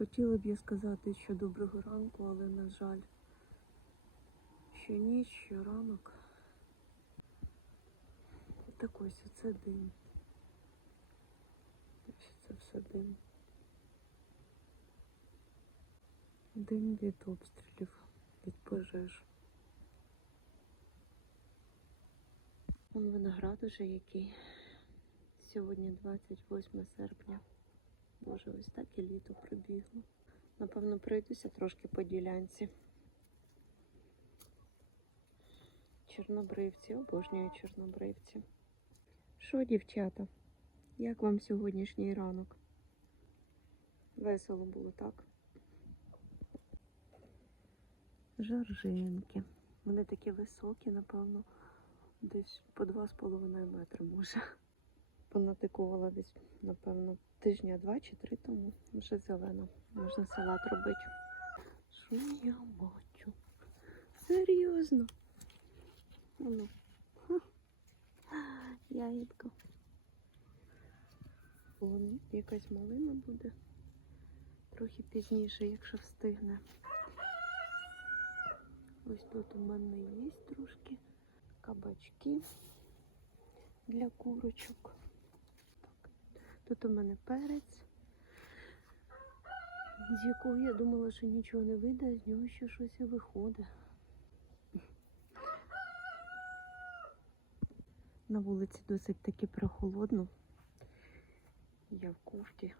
Хотіла б я сказати, що доброго ранку, але на жаль, що ніч, що ранок. Так ось оце дим. Ось це все дим. Дим від обстрілів, від пожеж. Вон виноград уже який. Сьогодні 28 серпня. Боже, ось так і літо прибігло. Напевно, пройдуся трошки по ділянці. Чорнобривці, обожнюю чорнобривці. Що, дівчата? Як вам сьогоднішній ранок? Весело було, так? Жаржинки. Вони такі високі, напевно, десь по 2,5 метри може. Понатикувала десь, напевно, тижня два чи три тому. Вже зелена. Можна салат робити. Що я бачу? Серйозно? Ха. Яєтко. Якась малина буде. Трохи пізніше, якщо встигне. Ось тут у мене є трошки кабачки для курочок. Тут у мене перець, з якого я думала, що нічого не вийде, а з нього ще щось і виходить. На вулиці досить таки прохолодно. Я в кофті.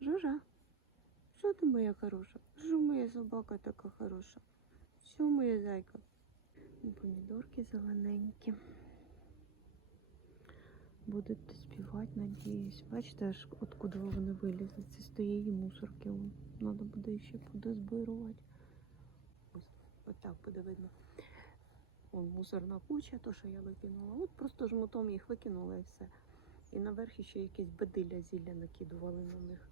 Жужа, що ти моя хороша? Що моя собака така хороша? Що моя зайка? Помідорки зелененькі. Будуть співати, надіюсь. Бачите, аж откуда вони вилізли. Це з тієї мусорки. Надо буде ще подозбирувати. Ось, ось так буде видно. Вон мусорна куча, то, що я викинула. От просто жмутом їх викинула і все. І наверх ще якесь бадилля зілля накидували на них.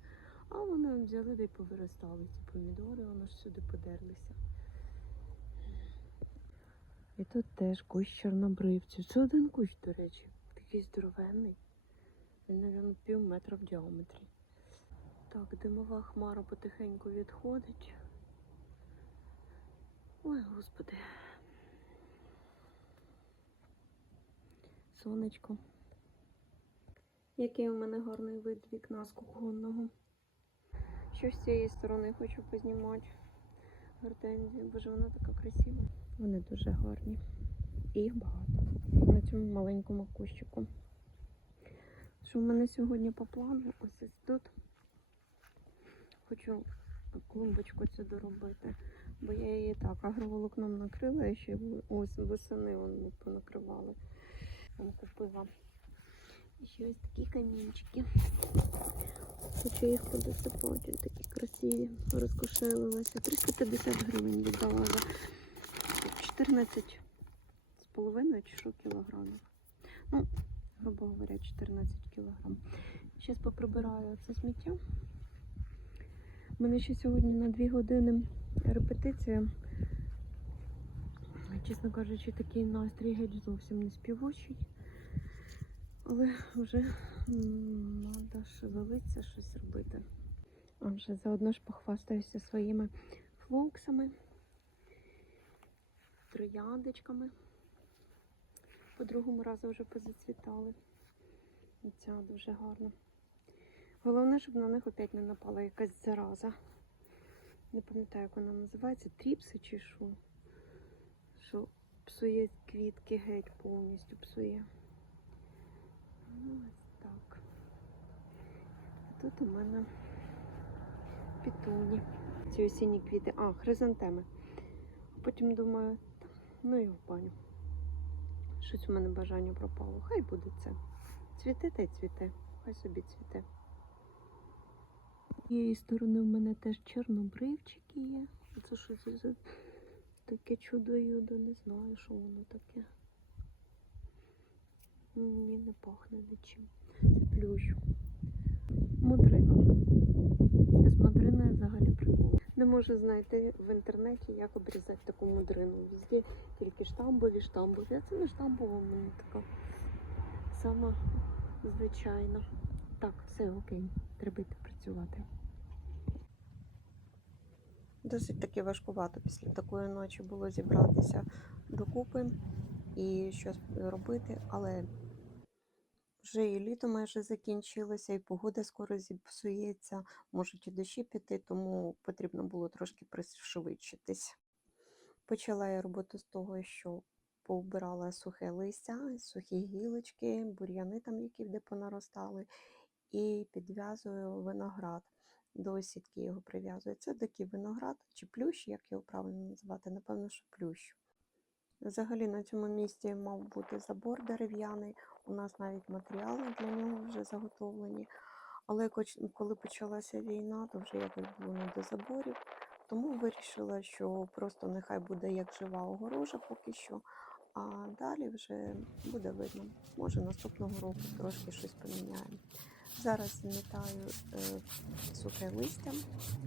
А вони взяли й повиростали ці помідори, воно ж сюди подерлися. І тут теж кущ чорнобривців. Це один кущ, до речі, такий здоровенний. Він, мабуть, пів метра в діаметрі. Так, димова хмара потихеньку відходить. Ой, господи. Сонечко. Який у мене гарний вид вікна з кухонного. Що з цієї сторони хочу познімати. Гортензію, боже, вона така красива. Вони дуже гарні. І їх багато. На цьому маленькому кущику. Що в мене сьогодні по плану? Ось ось тут. Хочу клумбочку цю доробити, бо я її так агроволокном накрила і ще ось восени вони понакривали. Там купила. І ще ось такі камінчики. Хочу їх подосипати, такі красиві, розкошелилися. 350 гривень віддала за 14 з половиною чи що кілограмів. Ну, грубо говоря, 14 кілограм. Зараз поприбираю це сміття. У мене ще сьогодні на 2 години репетиція. Чесно кажучи, такий настрій геть зовсім не співочий. Але вже треба шевелитися, щось робити. А вже заодно ж похвастаюся своїми флоксами, трояндочками. По другому разу вже позацвітали. І Ця дуже гарна. Головне, щоб на них опять не напала якась зараза. Не пам'ятаю, як вона називається, тріпси чи що. Що псує квітки геть повністю псує. Ну, ось так. А тут у мене пітуні. Ці осінні квіти. А, хризантеми. Потім думаю, ну і в баню. Щось у мене бажання пропало. Хай буде це. Цвіте та й цвіте. Хай собі цвіте. З цієї сторони в мене теж чорнобривчики є. Це що це за таке чудо-юдо, не знаю, що воно таке. Ні, не пахне нічим. Це плющ. Мудрина. З мудриною взагалі прикол. Не можу знайти в інтернеті, як обрізати таку мудрину. Везде тільки штамбові, штамбові. А це не штамбова в така сама звичайна. Так, все окей, треба йти працювати. Досить таки важкувато після такої ночі було зібратися докупи і щось робити, але вже і літо майже закінчилося, і погода скоро зіпсується, можуть і дощі піти, тому потрібно було трошки пришвидшитись. Почала я роботу з того, що повбирала сухе листя, сухі гілочки, бур'яни там, які де понаростали, і підв'язую виноград. До сітки його прив'язую. Це дикий виноград чи плющ, як його правильно називати, напевно, що плющ. Взагалі на цьому місці мав бути забор дерев'яний. У нас навіть матеріали для нього вже заготовлені. Але коли почалася війна, то вже якось було не до заборів. Тому вирішила, що просто нехай буде як жива огорожа поки що, а далі вже буде видно. Може наступного року трошки щось поміняємо. Зараз змітаю е, сухе листя,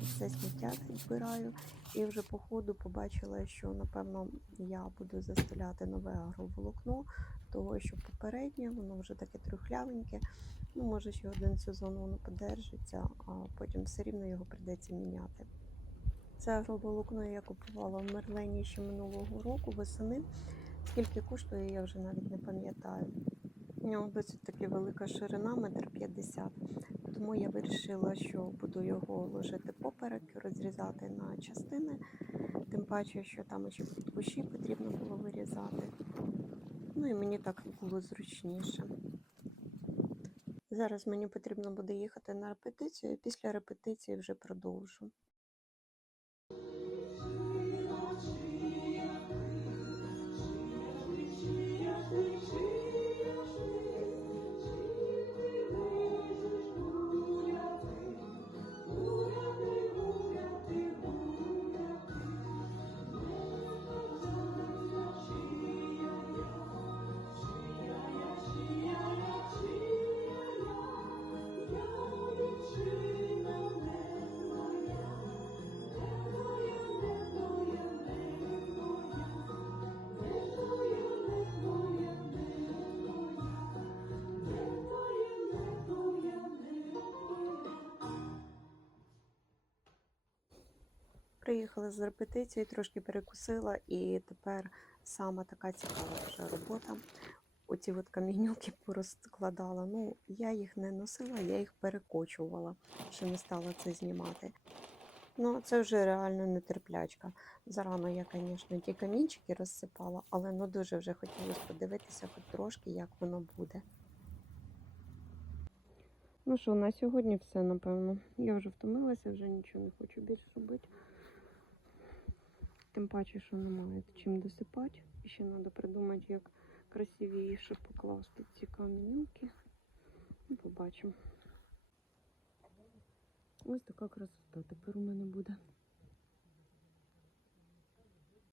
все сміття збираю. І вже по ходу побачила, що напевно я буду застеляти нове агроволокно, того що попереднє, воно вже таке трухлявеньке. Ну, може, ще один сезон воно подержиться, а потім все рівно його прийдеться міняти. Це агроволокно я купувала в Мерлені ще минулого року восени. Скільки коштує, я вже навіть не пам'ятаю. У нього досить таки велика ширина, метр п'ятдесят. Тому я вирішила, що буду його ложити поперек, розрізати на частини. Тим паче, що там ще кущі потрібно було вирізати. Ну і мені так було зручніше. Зараз мені потрібно буде їхати на репетицію, і після репетиції вже продовжу. Приїхала з репетиції, трошки перекусила, і тепер сама така цікава вже робота. Оці от камінюки порозкладала. Ну, я їх не носила, я їх перекочувала, ще не стала це знімати. Ну, це вже реально нетерплячка. Зарано я, звісно, ті камінчики розсипала, але ну дуже вже хотілося подивитися хоч трошки, як воно буде. Ну що, на сьогодні все, напевно. Я вже втомилася, вже нічого не хочу більше робити. Тим паче, що немає чим досипати. І ще треба придумати, як красивіше покласти ці камінюки. І побачимо. Ось така красота тепер у мене буде.